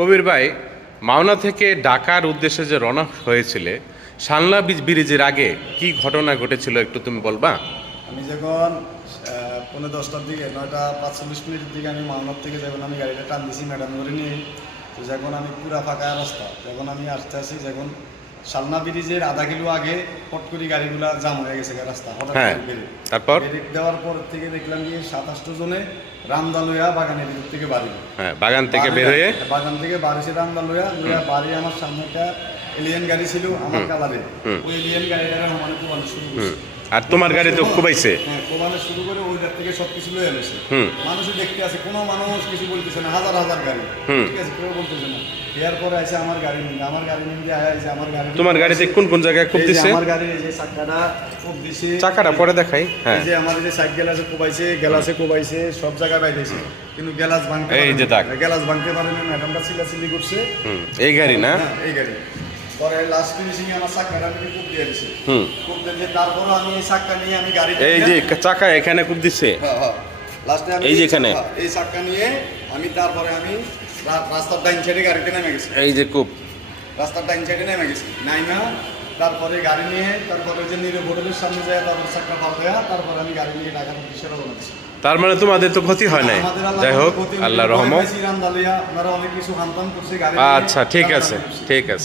কবির ভাই, মাওনা থেকে ঢাকার উদ্দেশ্যে যে রওনা হয়েছিলে, শানলা ব্রিজের আগে কি ঘটনা ঘটেছিল একটু তুমি বলবা? আমি যখন 9:45টার দিকে 9:45 দিকে আমি মাওনার থেকে যখন আমি গাড়িটা টান দিছি ম্যাডাম করে নিয়ে, তো যখন আমি পুরা ফাঁকা রাস্তা যখন আমি আসতে আসি, যখন শালনা ব্রিজের আধা কিলো আগে পট করে গাড়িগুলা জাম হয়ে গেছে রাস্তা হঠাৎ হ্যাঁ, করে তারপর ব্রেক দেওয়ার পর থেকে দেখলাম যে 27 জনে রামদা লইয়া বাগানের ভিতর থেকে বাড়ি, হ্যাঁ, বাগান থেকে বের হয়ে বাগান থেকে বাড়িছে রামদা লইয়া বাড়ি। আমার সামনে একটা এলিয়েন গাড়ি ছিল আমার কালারে, ওই এলিয়েন গাড়িটা আমার কোবানো শুরু করছে। আর তোমার গাড়ি তো কোবাইছে। হ্যাঁ, কোবানো শুরু করে ওই জায়গা থেকে সবকিছু লয়ে এনেছে। মানুষও দেখতে আছে, কোনো মানুষ কিছু বলতেছে না, হাজার হাজার গাড়ি, ঠিক আছে, কেউ বলতেছে না। এরপরে আছে আমার গাড়ি নিয়ে আইছে আমার গাড়ি। তোমার গাড়িতে কোন কোন জায়গায় কোপ দিছে? আমার গাড়ির এই যে চাকাটা কোপ দিছে, চাকাটা পরে দেখাই। হ্যাঁ, এই যে আমার যে সাইকেল আছে কোবাইছে, গ্লাসে কোবাইছে, সব জায়গায় বাইরেছে, কিন্তু গ্লাস ভাঙতে এই যে দাগ, গ্লাস ভাঙতে পারে না। ম্যাডামটা চিল্লাচিল্লি করছে। এই গাড়ি না? হ্যাঁ, এই গাড়ি। পরে লাস্ট ফিনিশিং এ আমার চাকাটা আমি কোপ দিয়ে দিছে। কোপ দিয়ে তারপরে আমি এই চাকা নিয়ে আমি গাড়ি, এই যে চাকা এখানে কোপ দিছে। হ্যাঁ হ্যাঁ, লাস্টে আমি এই যে এখানে এই চাকা নিয়ে আমি তারপরে আমি রাস্তার ডাইন সাইডে গাড়িতে নেমে গেছি। এই যে কোপ রাস্তার ডাইন সাইডে নেমে গেছি, নাইমা তারপরে গাড়ি নিয়ে তারপরে যে নীরব হোটেলের সামনে যায়, তারপর চাকা পাল্টায়া তারপরে আমি গাড়ি নিয়ে ঢাকার উদ্দেশ্যে রওনা দিছি। তার মানে তোমাদের তো ক্ষতি হয় নাই। যাই হোক, আল্লাহ রহমত। ওনারা অনেক কিছু হামতাম করছে গাড়ি। আচ্ছা, ঠিক আছে, ঠিক আছে।